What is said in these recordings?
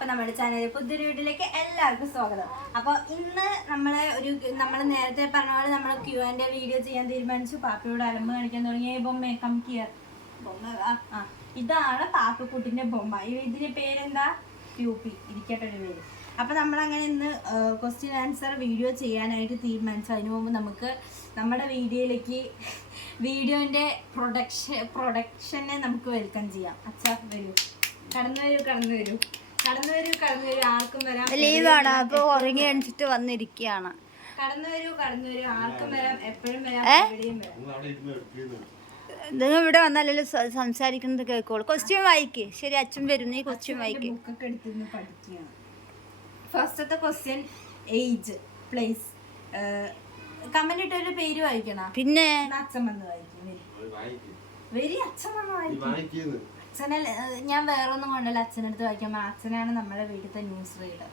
അപ്പൊ നമ്മുടെ ചാനൽ പുതിയൊരു വീട്ടിലേക്ക് എല്ലാവർക്കും സ്വാഗതം. അപ്പൊ ഇന്ന് നമ്മൾ ഒരു നമ്മൾ നേരത്തെ പറഞ്ഞ പോലെ നമ്മൾ ക്യു ആൻഡ് വീഡിയോ ചെയ്യാൻ തീരുമാനിച്ചു. പാപ്പയോട് അലമ്പ് കാണിക്കാൻ തുടങ്ങിയ "ഏയ് ബൊമ്മ കം ഹിയർ ബൊമ്മ ആ, ഇതാണ് പാപ്പക്കുട്ടിന്റെ ബൊമ്മ. ഇതിന്റെ പേരെന്താ? പ്യൂപ്പി ഇരിക്കട്ടെ ഒരു പേര് അപ്പൊ നമ്മൾ അങ്ങനെ ഇന്ന് ക്വസ്റ്റ്യൻ ആൻസർ വീഡിയോ ചെയ്യാനായിട്ട് തീരുമാനിച്ചു. അതിനു മുമ്പ് നമുക്ക് നമ്മുടെ വീഡിയോയിലേക്ക് വീഡിയോന്റെ പ്രൊഡക്ഷൻ പ്രൊഡക്ഷനെ നമുക്ക് വെൽക്കം ചെയ്യാം. അച്ഛാ വരൂ. കടന്നു വരൂ കടന്നു വരൂ കടന്നു വരൂ കടന്നു വരൂ ആർക്കും വരാം ലീവാണ് അപ്പൊ ഉറങ്ങി അണിച്ചിട്ട് വന്നിരിക്കുകയാണ്. കടന്നു വരൂ കടന്നു വരൂ ആർക്കും വരാം എപ്പോഴും വരാം നിങ്ങൾ ഇവിടെ വന്നാലല്ലോ സംസാരിക്കുന്നത് കേൾക്കോളൂ ക്വസ്റ്റ്യൻ വായിക്ക്. ശരി അച്ഛൻ വരും നീ ക്വസ്റ്റ്യൻ വായിക്ക്. ബുക്കൊക്കെ എടുത്തിരുന്ന് പഠിക്കുകയാണ്. ഫസ്റ്റത്തെ ക്വസ്റ്റ്യൻ ഏജ് പ്ലേസ് കമന്റ് ഇട്ടൊരു പേര് വായിക്കണ? പിന്നെ? അച്ഛൻ വന്ന് വായിക്കും വരി. വരി അച്ഛൻ വന്ന് വായിക്കും. അച്ഛനല്ല ഞാൻ വേറൊന്നും കൊണ്ടല്ല. അച്ഛനടുത്ത് വായിക്കുമ്പോൾ. അച്ഛനാണ് നമ്മുടെ വീട്ടിലത്തെ ന്യൂസ് റീഡർ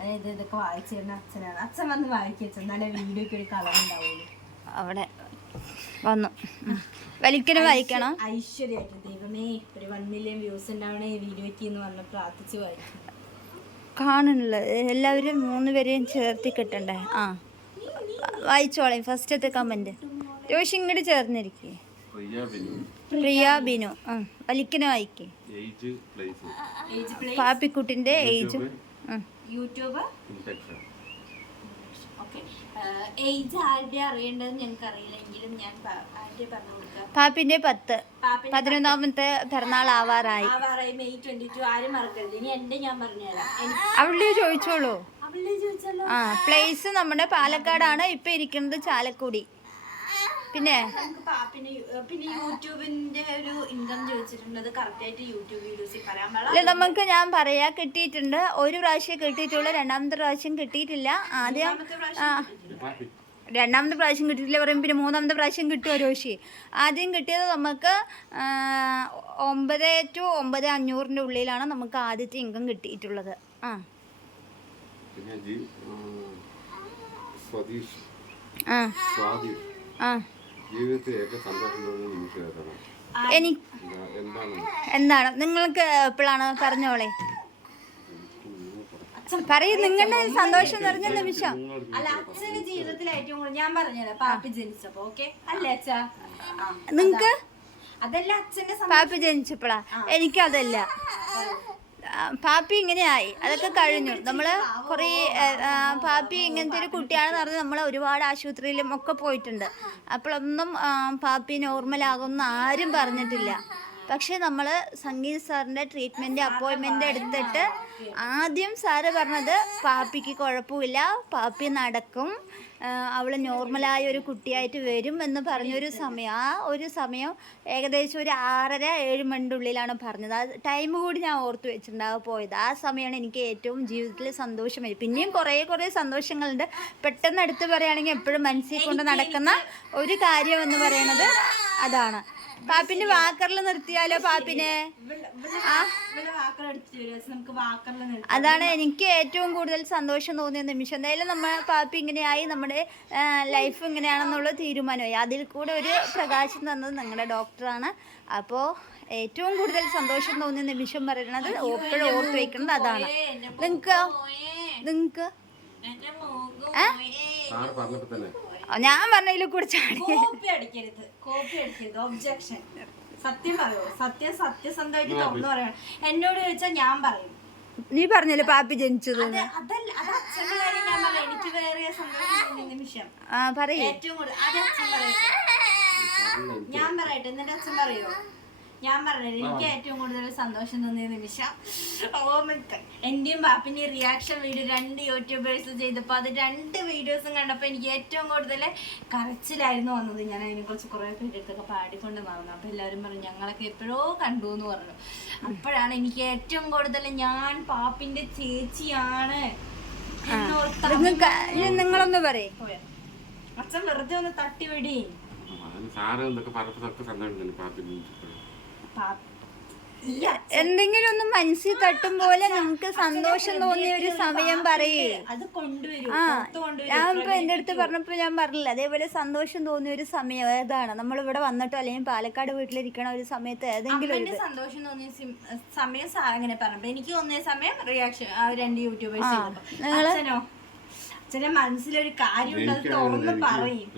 അതായത് ഇതൊക്കെ വായിച്ചു തരുന്ന അച്ഛനാണ്. അച്ഛൻ വന്ന് വായിക്കും അച്ഛൻ. നല്ല വീഡിയോ വീഡിയോക്ക് ഒരു കളർ ഉണ്ടാവുള്ളൂ. അവിടെ വന്നു. വലിക്കനെ വായിക്കണം? ഐശ്വര്യമായിട്ട് ദൈവമേ ഒരു വൺ മില്യൺ വ്യൂസ് ഉണ്ടാവണേ ഈ വീഡിയോക്ക് എന്ന് പറഞ്ഞ് പ്രാർത്ഥിച്ച് വായിക്കും. കാണുന്നില്ല എല്ലാവരും മൂന്ന് പേരെയും ചേർത്തി കിട്ടണ്ടേ? ആ. വായിച്ചോളേ. ഫസ്റ്റത്തെ കമന്റ് രോഷി ഇങ്ങോട്ട് ചേർന്നിരിക്കേ. പ്രിയ ബിനു. ആ വലിക്കന് വായിക്കേ. Age please. ഏജ് പ്ലേ പാപ്പിക്കുട്ടിന്റെ ഏജ്. യൂട്യൂബ്. ഏജ് ആരുടെ അറിയേണ്ടത് ഞങ്ങൾക്ക് അറിയില്ലെങ്കിലും ഞാൻ ആരുടെ പറഞ്ഞു കൊടുക്കാം? പാപ്പിന്റെ പത്ത്. പതിനൊന്നാമത്തെ പിറന്നാൾ ആവാറായി. ആവാറായി. May twenty two. ആരും മറക്കരുത്. ഇനി എന്റെ ഞാൻ പറഞ്ഞുതരാം. അവളുടെ ചോദിച്ചോളൂ. അവളെ ചോദിച്ചല്ലോ. ആ പ്ലേസ് നമ്മുടെ പാലക്കാടാണ്. ഇപ്പൊ ഇരിക്കുന്നത് ചാലക്കുടി. പിന്നെ? നമുക്ക് പാപ്പിന് പിന്നെ യൂട്യൂബിന്റെ ഒരു ഇൻകം ചോദിച്ചിട്ടുണ്ട്. യൂട്യൂബ് വീഡിയോസിൽ പറയാൻ ഇല്ല പാടില്ല നമുക്ക് ഞാൻ പറയാ കിട്ടിയിട്ടുണ്ട്. ഒരു പ്രാവശ്യം കിട്ടിയിട്ടുള്ളൂ. രണ്ടാമത്തെ പ്രാവശ്യം കിട്ടിയിട്ടില്ല. ആദ്യം രണ്ടാമത്തെ പ്രാവശ്യം കിട്ടിയില്ല പറയും പിന്നെ മൂന്നാമത്തെ പ്രാവശ്യം കിട്ടുമോ രോഷി ആദ്യം കിട്ടിയത് നമുക്ക് ഒമ്പത് ടു ഒമ്പത് അഞ്ഞൂറിന്റെ ഉള്ളിലാണ് നമുക്ക് ആദ്യത്തെ ഇൻകം കിട്ടിയിട്ടുള്ളത്. ആ. ആ ആ. ജീവിതത്തിൽ ഏറ്റവും സന്തോഷം തോന്നുന്ന നിമിഷം ഏതാണ് എനിക്ക് എന്താണ്? എന്താണ്? നിങ്ങൾക്ക് എപ്പോഴാണ്? പറഞ്ഞോളെ. പറയൂ നിങ്ങളുടെ സന്തോഷം നിറഞ്ഞ നിമിഷം. അല്ല അച്ഛന് ജീവിതത്തിൽ ഏറ്റവും കൂടുതൽ ഞാൻ പറഞ്ഞത് പാപ്പി ജനിച്ചപ്പോ ഓക്കെ? അല്ലേ അച്ഛാ? നിങ്ങക്ക് അതല്ല അച്ഛന്റെ പാപ്പി ജനിച്ചപ്പോഴാ. എനിക്കതല്ല. പാപ്പി ഇങ്ങനെയായി. അതൊക്കെ കഴിഞ്ഞു. നമ്മൾ കുറേ പാപ്പി ഇങ്ങനത്തെ ഒരു കുട്ടിയാണെന്ന് പറഞ്ഞ് നമ്മൾ ഒരുപാട് ആശുപത്രിയിലും ഒക്കെ പോയിട്ടുണ്ട്. അപ്പോഴൊന്നും പാപ്പി നോർമലാകുമെന്ന് ആരും പറഞ്ഞിട്ടില്ല. പക്ഷെ നമ്മൾ സംഗീത് സാറിന്റെ ട്രീറ്റ്മെന്റ് അപ്പോയിൻമെന്റ് എടുത്തിട്ട് ആദ്യം സാറ് പറഞ്ഞത് പാപ്പിക്ക് കുഴപ്പമില്ല പാപ്പി നടക്കും അവൾ നോർമലായ ഒരു കുട്ടിയായിട്ട് വരും എന്ന് പറഞ്ഞൊരു സമയം. ആ ഒരു സമയം ഏകദേശം ഒരു ആറര ഏഴ് മണിന്റെ ഉള്ളിലാണ് പറഞ്ഞത്. ആ ടൈം കൂടി ഞാൻ ഓർത്ത് വെച്ചിട്ടുണ്ടാവും പോയത്. ആ സമയമാണ് എനിക്ക് ഏറ്റവും ജീവിതത്തിൽ സന്തോഷം സന്തോഷമായി. പിന്നെയും കുറേ കുറേ സന്തോഷങ്ങളുണ്ട്. പെട്ടെന്ന് എടുത്ത് പറയുകയാണെങ്കിൽ എപ്പോഴും മനസ്സിൽ കൊണ്ട് നടക്കുന്ന ഒരു കാര്യം എന്ന് പറയുന്നത് അതാണ്. പാപ്പിന്റെ വാക്കറിൽ നിർത്തിയാലോ പാപ്പിനെ? അതാണ് എനിക്ക് ഏറ്റവും കൂടുതൽ സന്തോഷം തോന്നിയ നിമിഷം. എന്തായാലും നമ്മൾ പാപ്പി ഇങ്ങനെയായി. നമ്മുടെ ലൈഫ് ഇങ്ങനെയാണെന്നുള്ള തീരുമാനമായി. അതിൽ കൂടെ ഒരു പ്രകാശം തന്നത് നിങ്ങളുടെ ഡോക്ടറാണ്. അപ്പോൾ ഏറ്റവും കൂടുതൽ സന്തോഷം തോന്നിയ നിമിഷം പറയുന്നത് എപ്പോഴും ഓർത്ത് വയ്ക്കുന്നത് അതാണ്. നിങ്ങൾക്ക് നിങ്ങൾക്ക് ഏ? പറഞ്ഞപ്പോ തന്നെ. ഞാൻ പറഞ്ഞതിൽ കുറിച്ച് ചാടി കോപ്പി അടിക്കരുത്. കോപ്പി അടിക്കരുത്. ഒബ്ജക്ഷൻ സത്യം പറയോ. സത്യം സത്യസന്ധമായിട്ട് തുറന്നു പറയണം. എന്നോട് ചോദിച്ചാൽ ഞാൻ പറയും. നീ പറഞ്ഞല്ലേ പാപ്പി ജനിച്ചത് എനിക്ക് വേറെ സന്തോഷം നിമിഷം. ആ പറയേ. ഏറ്റവും കൂടുതൽ പറയട്ടെ. ഞാൻ പറയട്ടെ. എന്നിട്ട് അച്ഛൻ പറയോ? ഞാൻ പറഞ്ഞത് എനിക്ക് ഏറ്റവും കൂടുതൽ സന്തോഷം തോന്നിയ നിമിഷം ഓ മിക്ക- എന്റെയും പാപ്പിന്റെ റിയാക്ഷൻ വീഡിയോ രണ്ട് യൂട്യൂബേഴ്സ് ചെയ്തപ്പോൾ അത് രണ്ട് വീഡിയോസും കണ്ടപ്പോൾ എനിക്ക് ഏറ്റവും കൂടുതൽ കരച്ചിലായിരുന്നു വന്നത്. ഞാൻ അതിനെ കുറിച്ച് കുറേ പേരെടുത്തൊക്കെ പാടിക്കൊണ്ട് നടന്നു. അപ്പോൾ എല്ലാവരും പറഞ്ഞു ഞങ്ങളൊക്കെ എപ്പോഴോ കണ്ടു എന്ന് പറഞ്ഞു. അപ്പോഴാണ് എനിക്ക് ഏറ്റവും കൂടുതൽ ഞാൻ പാപ്പിന്റെ ചേച്ചിയാണ് നിങ്ങളൊന്ന് പറയേ. അച്ഛൻ വെറുതെ ഒന്ന് തട്ടിവിടി. സാറ് എന്തൊക്കെ പറഞ്ഞതൊക്കെ സന്തോഷം തന്നെ പാപ്പി ജനിച്ചപ്പോൾ പാപ്പ ഈ അച്ഛൻ എന്തെങ്കിലും ഒന്ന് മനസ്സിൽ തട്ടും പോലെ നമുക്ക് സന്തോഷം തോന്നിയ ഒരു സമയം പറയേ. അത് കൊണ്ടുവരും ആ ഞാൻ ഇപ്പൊ എന്റെ അടുത്ത് പറഞ്ഞപ്പോ ഞാൻ പറഞ്ഞില്ല അതേപോലെ സന്തോഷം തോന്നിയ ഒരു സമയം ഏതാണ്? നമ്മൾ ഇവിടെ വന്നിട്ടോ അല്ലെങ്കിൽ പാലക്കാട് വീട്ടിലിരിക്കണ ഒരു സമയത്ത് ഏതെങ്കിലും സന്തോഷം തോന്നിയ സമയം അങ്ങനെ പറഞ്ഞപ്പോ എനിക്ക് തോന്നിയ സമയം റിയാക്ഷൻ ആ രണ്ട് യൂട്യൂബേഴ്സ് ചെയ്തപ്പോ. അച്ഛനോ മനസ്സിലൊരു കാര്യം തുറന്ന് പറയും.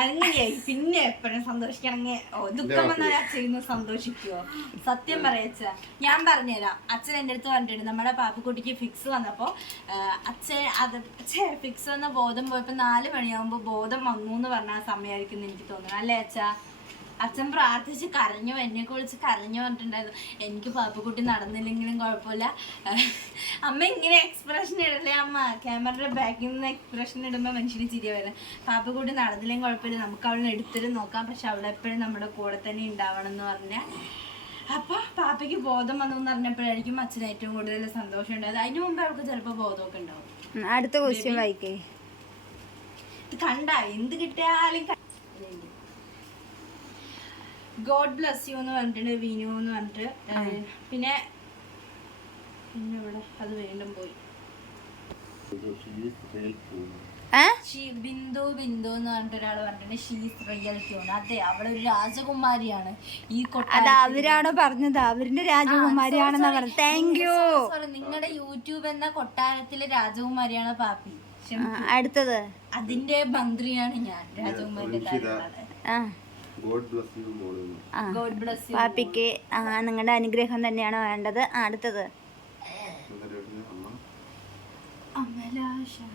അങ്ങനെയായി പിന്നെ എപ്പോഴും സന്തോഷിക്കണെങ്കിൽ ദുഃഖം വന്നാൽ അച്ഛനൊന്ന് സന്തോഷിക്കുവോ? സത്യം പറയച്ച ഞാൻ പറഞ്ഞുതരാം. അച്ഛൻ എന്റെ അടുത്ത് പറഞ്ഞിട്ടുണ്ട് നമ്മുടെ പാപ്പക്കുട്ടിക്ക് ഫിക്സ് വന്നപ്പോൾ അച്ഛൻ അത് ഫിക്സ് വന്ന ബോധം പോയപ്പോൾ നാല് മണിയാകുമ്പോൾ ബോധം വന്നു എന്ന് പറഞ്ഞ ആ സമയമായിരിക്കും എനിക്ക് തോന്നുന്നു അല്ലേ അച്ഛാ? അച്ഛൻ പ്രാർത്ഥിച്ച് കരഞ്ഞു എന്നെ കുളിച്ച് കരഞ്ഞു പറഞ്ഞിട്ടുണ്ടായിരുന്നു. എനിക്ക് പാപ്പക്കുട്ടി നടന്നില്ലെങ്കിലും കുഴപ്പമില്ല. അമ്മ ഇങ്ങനെ എക്സ്പ്രഷൻ ഇടല്ലേ അമ്മ? ക്യാമറയുടെ ബാക്കിൽ നിന്ന് എക്സ്പ്രഷൻ ഇടുമ്പോൾ മനുഷ്യന് ചിരി വരുന്നത് പാപ്പക്കുട്ടി നടന്നില്ലെങ്കിലും കുഴപ്പമില്ല. നമുക്ക് അവളെ എടുത്തിട്ട് നോക്കാം. പക്ഷെ അവളെ എപ്പോഴും നമ്മുടെ കൂടെ തന്നെ ഉണ്ടാവണം എന്ന് പറഞ്ഞാൽ അപ്പൊ പാപ്പയ്ക്ക് ബോധം വന്നു എന്ന് പറഞ്ഞപ്പോഴായിരിക്കും അച്ഛന് ഏറ്റവും കൂടുതൽ സന്തോഷം ഉണ്ടായത്. അതിന് മുമ്പ് അവൾക്ക് ചിലപ്പോൾ ബോധമൊക്കെ ഉണ്ടാവും. അടുത്ത ക്വസ്റ്റ്യൻ വായിക്കേ. ഇത് കണ്ട എന്ത് കിട്ടിയാലും ഗോഡ് ബ്ലസ് യു എന്ന് പറഞ്ഞിട്ടുണ്ട് വിനു എന്ന് പറഞ്ഞിട്ട്. പിന്നെ പിന്നെ ഇവിടെ അത് വീണ്ടും പോയി. ബിന്ദു ബിന്ദു എന്ന് പറഞ്ഞിട്ട് ഒരാൾ പറഞ്ഞിട്ടുണ്ട് ഷീസ് റിയൽ ക്യൂൺ അതെ അവളൊരു രാജകുമാരിയാണ് ഈ അത് അവരാണ് പറഞ്ഞത്? അവരിന്റെ രാജകുമാരിയാണെന്നാ പറഞ്ഞത്. താങ്ക് യു നിങ്ങളുടെ യൂട്യൂബ് എന്ന കൊട്ടാരത്തിലെ രാജകുമാരിയാണ് പാപ്പി. അടുത്തത്. അതിന്റെ മന്ത്രിയാണ് ഞാൻ രാജകുമാരിയുടെ പാപ്പിക്ക് നിങ്ങളുടെ അനുഗ്രഹം തന്നെയാണ് വേണ്ടത്. അടുത്തത്. അടുത്ത് അമ്മ. അമല ഷാ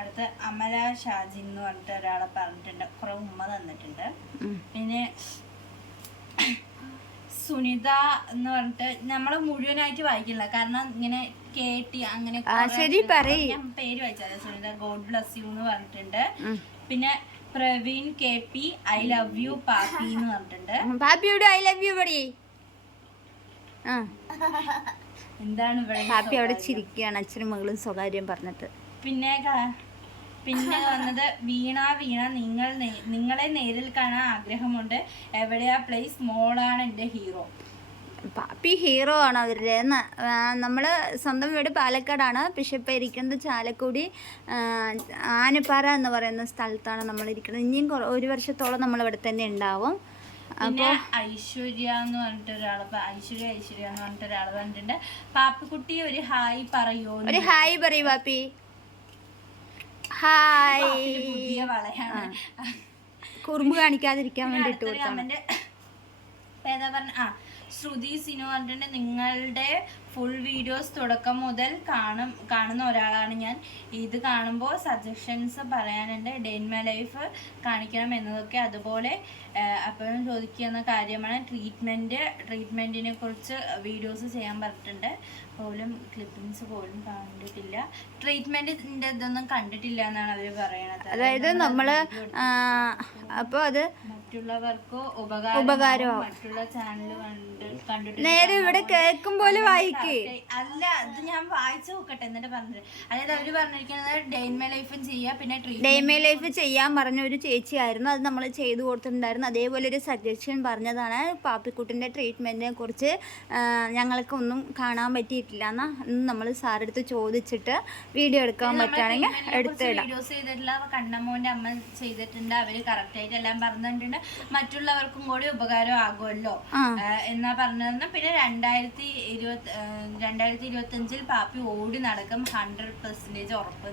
അടുത്ത അമല ഷാജി എന്ന് പറഞ്ഞിട്ട് ഒരാളെ പറഞ്ഞിട്ടുണ്ട്. കുറെ ഉമ്മ തന്നിട്ടുണ്ട്. പിന്നെ സുനിത എന്ന് പറഞ്ഞിട്ട് നമ്മൾ മുഴുവനായിട്ട് വായിക്കില്ല. കാരണം ഇങ്ങനെ കേട്ടി അങ്ങനെ ശരി, പറയ്. ഞാൻ പേര് വായിച്ചാൽ സുനിത ഗോഡ് ബ്ലസ് യു എന്ന് പറഞ്ഞിട്ടുണ്ട്. പിന്നെ Praveen K P I love you Pappi എന്ന് പറഞ്ഞിട്ടുണ്ട്. പാപ്പിയോട് ഐ ലവ് യു ബഡി ആ. എന്താണ് ഇവിടെ പാപ്പി അവിടെ ചിരിക്കുകയാണ് അച്ഛനും മകളും സ്വകാര്യം പറഞ്ഞിട്ട്. പിന്നെ പിന്നെ വന്നത് വീണ വീണ നിങ്ങൾ നിങ്ങളെ നേരിൽ കാണാൻ ആഗ്രഹമുണ്ട്. എവിടെയാ പ്ലേസ് മോളാണ് എന്റെ ഹീറോ പാപ്പി ഹീറോ ആണ് അവരുടെ. നമ്മൾ സ്വന്തം വീട് പാലക്കാടാണ്. പക്ഷെ ഇപ്പോൾ ഇരിക്കുന്നത് ചാലക്കുടി ആനപ്പാറ എന്ന് പറയുന്ന സ്ഥലത്താണ് നമ്മൾ ഇരിക്കുന്നത്. ഇനിയും ഒരു വർഷത്തോളം നമ്മൾ ഇവിടെ തന്നെ ഉണ്ടാവും. പിന്നെ ഐശ്വര്യ എന്ന് പറഞ്ഞിട്ട് ഒരാൾ ഐശ്വര്യ ഐശ്വര്യ എന്ന് പറഞ്ഞിട്ട് ഒരാൾ പറഞ്ഞിട്ടുണ്ട് പാപ്പിക്കുട്ടി ഒരു ഹായ് പറയോ ഒരു ഹായ് പറയൂ പാപ്പി. ഹായ്. പുതിയ വളയാണ്. കുറുമ്പ് കാണിക്കാതിരിക്കാൻ വേണ്ടിട്ട് കൊടുത്താണ് ഏതാ പറഞ്ഞ ആ ശ്രുതി സിനു പറഞ്ഞിട്ടുണ്ട് നിങ്ങളുടെ ഫുൾ വീഡിയോസ് തുടക്കം മുതൽ കാണും കാണുന്ന ഒരാളാണ് ഞാൻ. ഇത് കാണുമ്പോൾ സജഷൻസ് പറയാനുണ്ട് മൈ ലൈഫ് കാണിക്കണം എന്നതൊക്കെ അതുപോലെ അപ്പോഴും ചോദിക്കുന്ന കാര്യമാണ്. ട്രീറ്റ്മെന്റ് ട്രീറ്റ്മെന്റിനെ കുറിച്ച് വീഡിയോസ് ചെയ്യാൻ പറഞ്ഞിട്ടുണ്ട്. പോലും ക്ലിപ്പിങ്സ് പോലും കണ്ടിട്ടില്ല. ട്രീറ്റ്മെന്റിന്റെ ഇതൊന്നും കണ്ടിട്ടില്ല എന്നാണ് അവർ പറയണത്. അതായത് നമ്മൾ അപ്പോൾ അത് മറ്റുള്ളവർക്ക് ഉപകാരം ഉപകാരമാവും. മറ്റുള്ള ചാനൽ കണ്ട് കണ്ടിട്ട് നേരെ ഇവിടെ കേൾക്കും പോലെ വായിക്കേ. അല്ല ഇത് ഞാൻ വായിച്ചു നോക്കട്ടെ എന്നിട്ട് പറഞ്ഞത് അതായത് അവർ പറഞ്ഞിരിക്കുന്നത് ഡെയിൻമേ ലൈഫും ചെയ്യാം പിന്നെ ഡെയിൻമേ ലൈഫ് ചെയ്യാൻ പറഞ്ഞ ഒരു ചേച്ചിയായിരുന്നു. അത് നമ്മൾ ചെയ്തു കൊടുത്തിട്ടുണ്ടായിരുന്നു. അതേപോലെ ഒരു സജഷൻ പറഞ്ഞതാണ് പാപ്പിക്കുട്ടിന്റെ ട്രീറ്റ്മെന്റിനെ കുറിച്ച്. ഞങ്ങൾക്ക് ഒന്നും കാണാൻ പറ്റിയിട്ടില്ല എന്നാൽ നമ്മൾ സാറെടുത്ത് ചോദിച്ചിട്ട് വീഡിയോ എടുക്കാൻ പറ്റുകയാണെങ്കിൽ എടുത്തിടാം വീഡിയോസ് അമ്മ ചെയ്തിട്ടുണ്ട്. അവർ കറക്റ്റായിട്ട് എല്ലാം പറഞ്ഞിട്ടുണ്ട്. മറ്റുള്ളവർക്കും കൂടി ഉപകാരം ആകുമല്ലോ. എന്നാ പറഞ്ഞതെന്ന് പിന്നെ രണ്ടായിരത്തി ഇരുപത്തി രണ്ടായിരത്തി ഇരുപത്തി അഞ്ചിൽ പാപ്പി ഓടി നടക്കും ഹൺഡ്രഡ് പെർസെന്റേജ് ഉറപ്പ്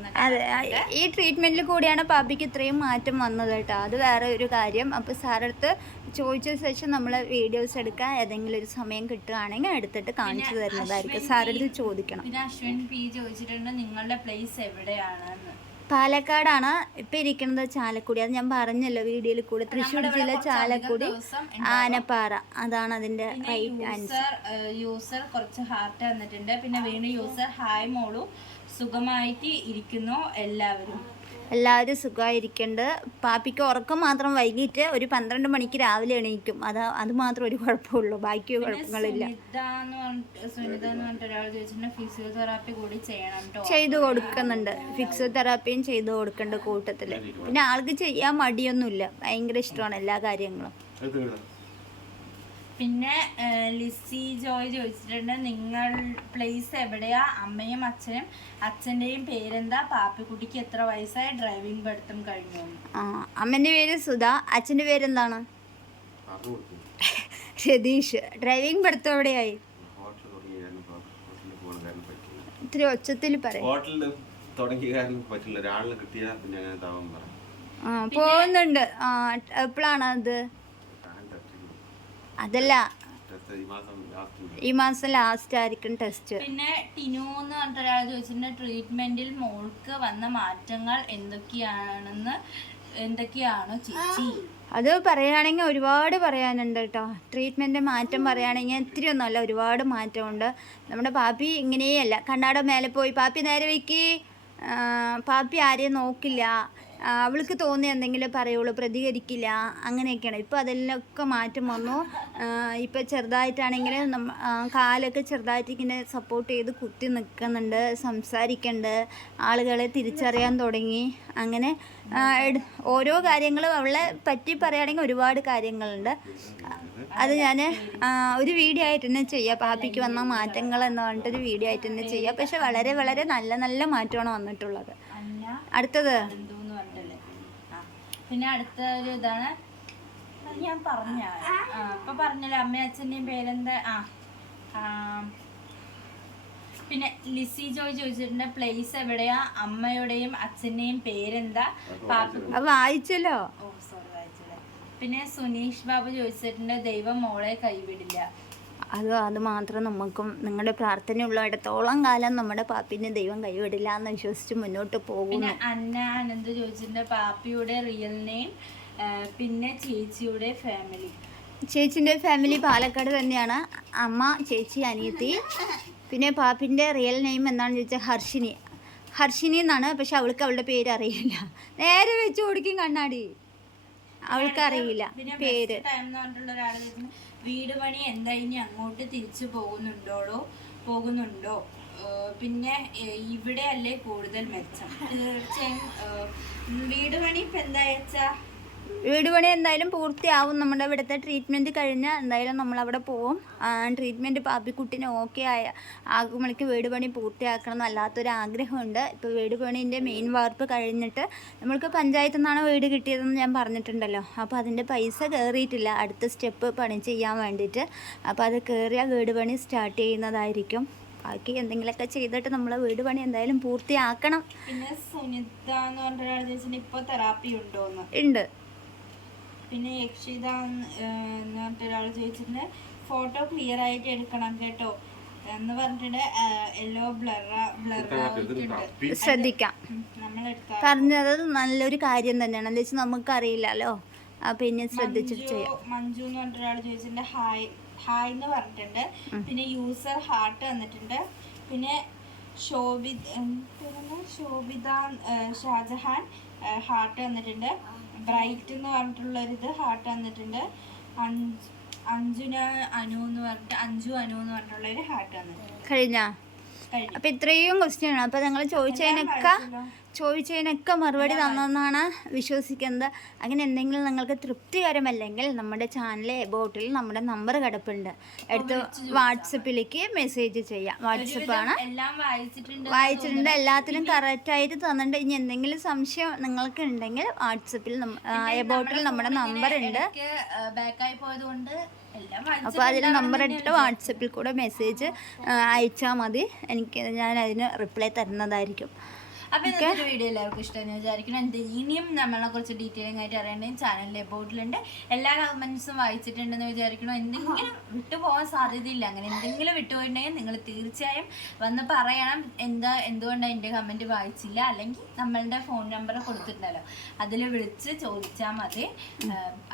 ഈ ട്രീറ്റ്മെന്റിൽ കൂടിയാണ് പാപ്പിക്ക് ഇത്രയും മാറ്റം വന്നത് കേട്ടോ. അത് വേറെ ഒരു കാര്യം. അപ്പോൾ സാറടുത്ത് ചോദിച്ച ശേഷം നമ്മൾ വീഡിയോസ് എടുക്കാൻ ഏതെങ്കിലും ഒരു സമയം കിട്ടുകയാണെങ്കിൽ എടുത്തിട്ട് കാണിച്ചു തരുന്നതായിരിക്കും. സാറടുത്ത് ചോദിക്കണം. പിന്നെ അശ്വിൻ പി ചോദിച്ചിട്ടുണ്ട് നിങ്ങളുടെ പ്ലേസ് എവിടെയാണെന്ന്. പാലക്കാടാണ് ഇപ്പം ഇരിക്കുന്നത് ചാലക്കുടി. അത് ഞാൻ പറഞ്ഞല്ലോ വീഡിയോയിൽ കൂടെ. തൃശ്ശൂർ ജില്ല ചാലക്കുടി ആനപ്പാറ. അതാണ് അതിന്റെ റൈറ്റ് ആൻസർ യൂസർ യൂസർ കുറച്ച് ഹാർട്ട് തന്നിട്ടുണ്ട്. പിന്നെ വീണ്ടും യൂസർ ഹായ് മോളു. സുഖമായിട്ട് ഇരിക്കുന്നു എല്ലാവരും. എല്ലാവരും സുഖമായിരിക്കേണ്ടത് പാപ്പിക്ക് ഉറക്കം മാത്രം വൈകിട്ട് ഒരു പന്ത്രണ്ട് മണിക്ക് രാവിലെ എണീക്കും. അത് അത് മാത്രം ഒരു കുഴപ്പമുള്ളൂ. ബാക്കി കുഴപ്പങ്ങളില്ല. സുനിത എന്ന് പറഞ്ഞിട്ട് സുനിത എന്ന് പറഞ്ഞിട്ട് ഒരാൾ ചോദിച്ചിട്ടുണ്ട് ഫിസിയോതെറാപ്പി കൂടി ചെയ്യണം ചെയ്തു കൊടുക്കുന്നുണ്ട്. ഫിസിയോതെറാപ്പിയും ചെയ്തു കൊടുക്കുന്നുണ്ട് കൂട്ടത്തിൽ പിന്നെ ആൾക്ക് ചെയ്യാൻ മടിയൊന്നുമില്ല. ഭയങ്കര ഇഷ്ടമാണ് എല്ലാ കാര്യങ്ങളും. പിന്നെ ലിസി ജോയ് ചോദിച്ചിട്ടുണ്ട് നിങ്ങൾ പ്ലേസ് എവിടെയാ? അമ്മയും അച്ഛനും അച്ഛന്റെയും പേരെന്താ? പാപ്പിക്കുട്ടിക്ക് എത്ര വയസ്സായി? ഡ്രൈവിംഗ് പഠിത്തം കഴിഞ്ഞു? ആ അമ്മന്റെ പേര് സുധ അച്ഛന്റെ പേരെന്താണ്? രതീഷ്. ഡ്രൈവിംഗ് പഠിത്തം എവിടെയായി? ഇത്തിരി ഒച്ചത്തിൽ പറയും. ഹോട്ടലിൽ തുടങ്ങിയ കാരണം പറ്റില്ല. ഒരാളിനെ കിട്ടിയാൽ പിന്നെ അങ്ങനെ താവാൻ പറ. ആ പോകുന്നുണ്ട്. ആ എപ്പോഴാണ് അത്? അതല്ല. ഈ മാസം ലാസ്റ്റ് ആയിരിക്കും ടെസ്റ്റ് പിന്നെ ടിനു എന്ന് പറഞ്ഞിട്ട് ഒരാൾ ചോദിച്ചിട്ടുണ്ട് ട്രീറ്റ്മെന്റിൽ മോൾക്ക് വന്ന മാറ്റങ്ങൾ എന്തൊക്കെയാണെന്ന് എന്തൊക്കെയാണോ ചേച്ചി? അത് പറയുകയാണെങ്കിൽ ഒരുപാട് പറയാനുണ്ട് കേട്ടോ. ട്രീറ്റ്മെന്റ് മാറ്റം പറയുകയാണെങ്കിൽ ഇത്തിരി ഒന്നുമല്ല ഒരുപാട് മാറ്റമുണ്ട്. നമ്മുടെ പാപ്പി ഇങ്ങനെയല്ല. കണ്ണാട മേലെ പോയി. പാപ്പി നേരെ വയ്ക്ക്. പാപ്പി ആരെയും നോക്കില്ല. അവൾക്ക് തോന്നിയ എന്തെങ്കിലും പറയുള്ളൂ പ്രതികരിക്കില്ല അങ്ങനെയൊക്കെയാണ്. ഇപ്പോൾ അതെല്ലാം മാറ്റം വന്നു. ഇപ്പോൾ ചെറുതായിട്ടാണെങ്കിൽ നമ്മ കാലൊക്കെ ചെറുതായിട്ട് ഇങ്ങനെ സപ്പോർട്ട് ചെയ്ത് കുത്തി നിൽക്കുന്നുണ്ട് സംസാരിക്കുന്നുണ്ട് ആളുകളെ തിരിച്ചറിയാൻ തുടങ്ങി. അങ്ങനെ ഓരോ കാര്യങ്ങളും അവളെ പറ്റി പറയുകയാണെങ്കിൽ ഒരുപാട് കാര്യങ്ങളുണ്ട്. അത് ഞാൻ ഒരു വീഡിയോ ആയിട്ട് തന്നെ ചെയ്യാം. പാപ്പിക്ക് വന്ന മാറ്റങ്ങൾ എന്ന് പറഞ്ഞിട്ടൊരു വീഡിയോ ആയിട്ട് തന്നെ ചെയ്യാം. പക്ഷെ വളരെ വളരെ നല്ല നല്ല മാറ്റമാണ് വന്നിട്ടുള്ളത്. അടുത്തത്? പിന്നെ അടുത്ത ഒരു ഇതാണ്. ഞാൻ പറഞ്ഞ ഇപ്പൊ പറഞ്ഞല്ലോ അമ്മയും അച്ഛന്റെയും പേരെന്താ? ആ പിന്നെ ലിസി ജോയ് ചോദിച്ചിട്ടുണ്ട് പ്ലേസ് എവിടെയാ? അമ്മയുടെയും അച്ഛന്റെയും പേരെന്താ? വായിച്ചല്ലോ. ഓ സോറി വായിച്ചില്ല. പിന്നെ സുനീഷ് ബാബു ചോദിച്ചിട്ടുണ്ട് ദൈവം മോളെ കൈവിടില്ല. അത് അത് മാത്രം നമുക്കും നിങ്ങളുടെ പ്രാർത്ഥനയുള്ളിടത്തോളം കാലം നമ്മുടെ പാപ്പിനെ ദൈവം കൈവിടില്ല എന്ന് വിശ്വസിച്ച് മുന്നോട്ട് പോകും അന്ന അനന്ത് ചോദിച്ചിട്ടുണ്ട് പാപ്പിയുടെ റിയൽ നെയിം പിന്നെ ചേച്ചിയുടെ ഫാമിലി ചേച്ചിന്റെ ഫാമിലി പാലക്കാട് തന്നെയാണ്. അമ്മ ചേച്ചി അനിയത്തി. പിന്നെ പാപ്പിന്റെ റിയൽ നെയിം എന്താണെന്ന് ചോദിച്ചാൽ ഹർഷിനി. ഹർഷിനി എന്നാണ് പക്ഷെ അവൾക്ക് അവളുടെ പേര് അറിയില്ല. നേരെ വെച്ച് ഓടിക്കും കണ്ണാടി. അവൾക്ക് അറിയില്ല പേര്. വീട് പണി എന്താ ഇനി അങ്ങോട്ട് തിരിച്ചു പോകുന്നുണ്ടോളോ പോകുന്നുണ്ടോ? പിന്നെ ഇവിടെ അല്ലേ കൂടുതൽ മെച്ചം? തീർച്ചയായും വീട് പണി ഇപ്പൊ എന്താ വെച്ചാ? വീട് പണി എന്തായാലും പൂർത്തിയാവും. നമ്മുടെ ഇവിടുത്തെ ട്രീറ്റ്മെന്റ് കഴിഞ്ഞാൽ എന്തായാലും നമ്മളവിടെ പോവും. ട്രീറ്റ്മെന്റ് പാപ്പിക്കുട്ടിന് ഓക്കെ ആയ ആകുമ്പോഴേക്ക് വീട് പണി പൂർത്തിയാക്കണം എന്നല്ലാത്തൊരു ആഗ്രഹമുണ്ട് ഇപ്പോൾ വീട് പണീന്റെ മെയിൻ വാർപ്പ് കഴിഞ്ഞിട്ട് നമ്മൾക്ക് പഞ്ചായത്തിൽ നിന്നാണ് വീട് കിട്ടിയതെന്ന് ഞാൻ പറഞ്ഞിട്ടുണ്ടല്ലോ. അപ്പോൾ അതിന്റെ പൈസ കയറിയിട്ടില്ല അടുത്ത സ്റ്റെപ്പ് പണി ചെയ്യാൻ വേണ്ടിയിട്ട്. അപ്പോൾ അത് കയറിയ വീട് പണി സ്റ്റാർട്ട് ചെയ്യുന്നതായിരിക്കും. ബാക്കി എന്തെങ്കിലുമൊക്കെ ചെയ്തിട്ട് നമ്മളെ വീട് പണി എന്തായാലും പൂർത്തിയാക്കണം. പിന്നെ സുനിത എന്ന് പറഞ്ഞ ഒരാൾ തെറാപ്പി ഉണ്ടോന്ന്? ഉണ്ട്. പിന്നെ യക്ഷിത എന്ന് പറഞ്ഞിട്ട് ഒരാൾ ചോദിച്ചിട്ടുണ്ട് ഫോട്ടോ ക്ലിയർ ആയിട്ട് എടുക്കണം കേട്ടോ. എന്ന് പറഞ്ഞിട്ട് യെല്ലോ ബ്ലറ ബ്ലറായിട്ടുണ്ട് ശ്രദ്ധിക്കാം. പറഞ്ഞത് നല്ലൊരു കാര്യം തന്നെയാണ്. എന്താ വെച്ചാൽ നമുക്കറിയില്ലല്ലോ. പിന്നെ ശ്രദ്ധിച്ചിട്ട് മഞ്ജു ചെയ്യാം. മഞ്ജു എന്ന് പറഞ്ഞിട്ട് ഒരാൾ ചോദിച്ചിട്ടുണ്ട് ഹായ് ഹായ് എന്ന് പറഞ്ഞിട്ടുണ്ട്. പിന്നെ യൂസർ ഹാർട്ട് വന്നിട്ടുണ്ട്. പിന്നെ എന്താണ് ശോഭിത ഷാജഹാൻ ഹാർട്ട് തന്നിട്ടുണ്ട് ബ്രൈറ്റ് എന്ന് പറഞ്ഞിട്ടുള്ള ഒരു ഇത് ഹാർട്ട് തന്നിട്ടുണ്ട് അഞ്ജുന അനു എന്ന് പറഞ്ഞിട്ട് അഞ്ജു അനു എന്ന് പറഞ്ഞിട്ടുള്ള ഒരു ഹാർട്ട് വന്നിട്ടുണ്ട്. കഴിഞ്ഞ? അപ്പൊ ഇത്രയും ക്വസ്റ്റ്യൻ ആണ്. അപ്പൊ നിങ്ങൾ ചോദിച്ചതിനൊക്കെ ചോദിച്ചതിനൊക്കെ മറുപടി തന്നെന്നാണ് വിശ്വസിക്കുന്നത്. അങ്ങനെ എന്തെങ്കിലും നിങ്ങൾക്ക് തൃപ്തികരമല്ലെങ്കിൽ നമ്മുടെ ചാനലിലെ ബോട്ടിൽ നമ്മുടെ നമ്പർ കിടപ്പുണ്ട്. എടുത്ത് വാട്സപ്പിലേക്ക് മെസ്സേജ് ചെയ്യാം. വാട്സപ്പാണ്. വായിച്ചിട്ടുണ്ട് എല്ലാത്തിനും കറക്റ്റായിട്ട് തന്നിട്ടുണ്ട്. ഇനി എന്തെങ്കിലും സംശയം നിങ്ങൾക്ക് ഉണ്ടെങ്കിൽ വാട്സപ്പിൽ ബോട്ടിൽ നമ്മുടെ നമ്പർ ഉണ്ട് ബാക്കായി പോയതുകൊണ്ട് അപ്പോൾ അതിൽ നമ്പർ ഇട്ടിട്ട് വാട്സപ്പിൽ കൂടെ മെസ്സേജ് അയച്ചാൽ മതി. എനിക്ക് ഞാൻ അതിന് റിപ്ലൈ തരുന്നതായിരിക്കും. അപ്പൊ ഇന്നത്തെ വീഡിയോ എല്ലാവർക്കും ഇഷ്ടമെന്ന് വിചാരിക്കണം എന്ത് ഇനിയും നമ്മളെ കുറിച്ച് ഡീറ്റെയിലിംഗ് ആയിട്ട് അറിയേണ്ടത് ചാനലിൽ എബോട്ടിലുണ്ട് എല്ലാ കമന്റ്സും വായിച്ചിട്ടുണ്ടെന്ന് വിചാരിക്കണം എന്തെങ്കിലും വിട്ടുപോകാൻ സാധ്യതയില്ല. അങ്ങനെ എന്തെങ്കിലും വിട്ടുപോയിട്ടുണ്ടെങ്കിൽ നിങ്ങൾ തീർച്ചയായും വന്ന് പറയണം. എന്താ എന്തുകൊണ്ടാണ് എന്റെ കമന്റ് വായിച്ചില്ല? അല്ലെങ്കിൽ നമ്മളുടെ ഫോൺ നമ്പർ കൊടുത്തിട്ടുണ്ടല്ലോ. അതിൽ വിളിച്ച് ചോദിച്ചാൽ മതി.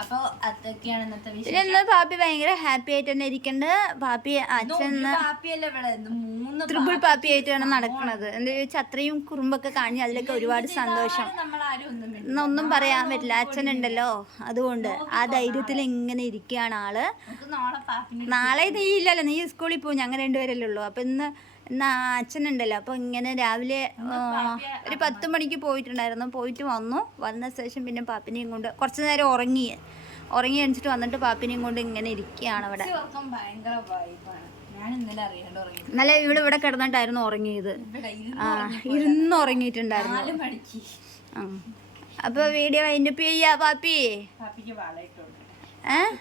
അപ്പോൾ അതൊക്കെയാണ് ഇന്നത്തെ വിഷയം പാപ്പി ഭയങ്കര ഹാപ്പി ആയിട്ട് തന്നെ ഇരിക്കേണ്ടത് പാപ്പി അച്ഛൻ പാപ്പിയല്ല ഇവിടെ. മൂന്ന് ത്രിപിൾ പാപ്പി ആയിട്ടാണ് നടക്കുന്നത് എന്താ ചോദിച്ചാൽ അത്രയും കുറുമ്പൊക്കെ കാണിച്ച് അതിലൊക്കെ ഒരുപാട് സന്തോഷം. ഒന്നും പറയാൻ പറ്റില്ല. അച്ഛനുണ്ടല്ലോ അതുകൊണ്ട് ആ ധൈര്യത്തിൽ ഇങ്ങനെ ഇരിക്കുകയാണ് ആൾ. നാളെ നീ ഇല്ലല്ലോ നീ സ്കൂളിൽ പോകും ഞങ്ങൾ രണ്ടുപേരല്ലേ ഉള്ളൂ അപ്പം ഇന്ന് എന്നാ അച്ഛനുണ്ടല്ലോ അപ്പൊ ഇങ്ങനെ രാവിലെ ഒരു പത്ത് മണിക്ക് പോയിട്ടുണ്ടായിരുന്നു. പോയിട്ട് വന്നു. വന്ന ശേഷം പിന്നെ പാപ്പിനെയും കൊണ്ട് കുറച്ച് നേരം ഉറങ്ങി. ഉറങ്ങി എണിച്ചിട്ട് വന്നിട്ട് പാപ്പിനെയും കൊണ്ട് ഇങ്ങനെ ഇരിക്കുകയാണ് അവിടെ. ഭയങ്കര ഇന്നലെ ഇവിടെ ഇവിടെ കിടന്നിട്ടായിരുന്നു ഉറങ്ങിയത്. ആ ഇരുന്ന് ഉറങ്ങിയിട്ടുണ്ടായിരുന്നു. ആ. അപ്പൊ വീഡിയോ അതിന്റെ ചെയ്യാ പാപ്പി.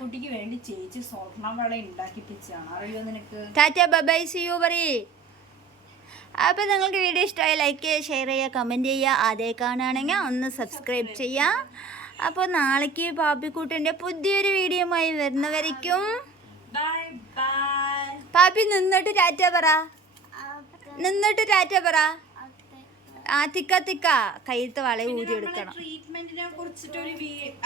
കുട്ടിക്ക് വേണ്ടി ചേച്ചി സ്വർണ വള ഉണ്ടാക്കിപ്പിച്ചാണ് അറിയോ നിനക്ക്? ടാറ്റ ബൈ സി യു പറയേ. അപ്പോൾ നിങ്ങൾക്ക് വീഡിയോ ഇഷ്ടമായി ലൈക്ക് ചെയ്യുക ഷെയർ ചെയ്യുക കമന്റ് ചെയ്യുക അതേ കാണുകയാണെങ്കിൽ ഒന്ന് സബ്സ്ക്രൈബ് ചെയ്യുക അപ്പോൾ നാളേക്ക് പാപ്പിക്കൂട്ടിന്റെ പുതിയൊരു വീഡിയോയുമായി വരുന്നവരിക്കും. ബൈ പാപ്പി നിന്നിട്ട് ടാറ്റ പറ. നിന്നിട്ട് ടാറ്റ പറ. ആ തിക്ക തിക്ക. കയ്യത്ത് വള ഊരി എടുക്കണം. ട്രീറ്റ്മെന്റിനെ കുറിച്ചിട്ട് ഒരു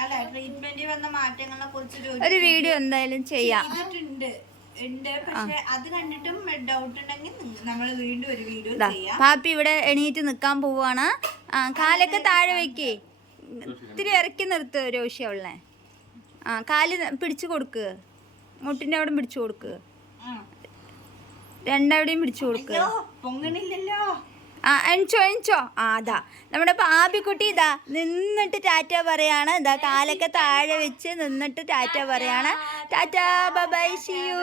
അല്ല ട്രീറ്റ്മെന്റിൽ വന്ന മാറ്റങ്ങളെ കുറിച്ചിട്ട് ഒരു വീഡിയോ എന്തായാലും ചെയ്യാം. ഉണ്ട്. പക്ഷെ അത് കണ്ടിട്ടും ഡൗട്ട് ഉണ്ടെങ്കിൽ നമ്മൾ വീണ്ടും ഒരു വീഡിയോ ചെയ്യാം. പാപ്പി ഇവിടെ എണീറ്റ് നിൽക്കാൻ പോവാണ്. ആ കാലൊക്കെ താഴെ വെക്കേ. ഇത്തിരി ഇറക്കി നിർത്ത് രോഷി അവളെ. ആ കാൽ പിടിച്ചു കൊടുക്ക്. മുട്ടിന്റെ അവിടെ പിടിച്ചു കൊടുക്ക്. രണ്ടവിടെയും പിടിച്ചു കൊടുക്ക്. അയ്യോ, പൊങ്ങണില്ലല്ലോ. ആ എണിച്ചോ എണിച്ചോ. ആ അതാ നമ്മുടെ പാപിക്കുട്ടി ഇതാ നിന്നിട്ട് ടാറ്റ പറയാണ്. ഇതാ കാലൊക്കെ താഴെ വെച്ച് നിന്നിട്ട് ടാറ്റ പറയാണ്. Tata bye see you.